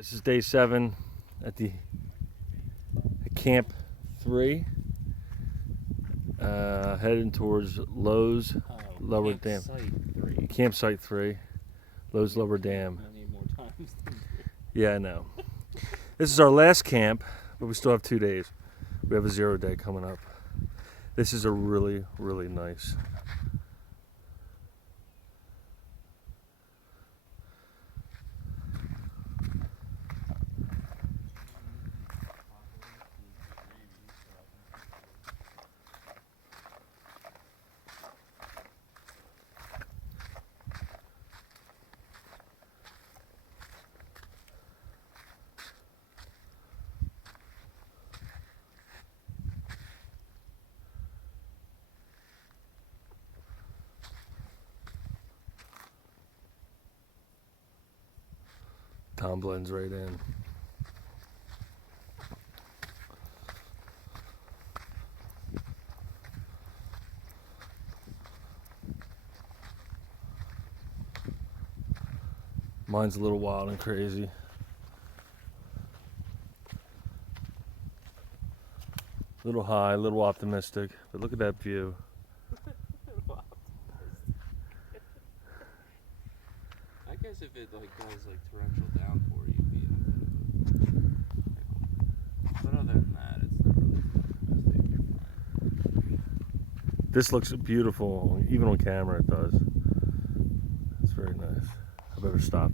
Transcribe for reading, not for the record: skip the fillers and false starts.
This is day 7 at Camp 3, heading towards Lowe's Lower Dam. Campsite 3, Lowe's Lower Dam. More times than Yeah, I know. This is our last camp, but we still have 2 days. We have a 0 day coming up. This is a really, really nice. Tom blends right in. Mine's a little wild and crazy. A little high, a little optimistic, but look at that view. I guess if it does torrential downpour, you'd be into it. But other than that, it's not really too optimistic. You're fine. This looks beautiful, even on camera it does. It's very nice. I better stop.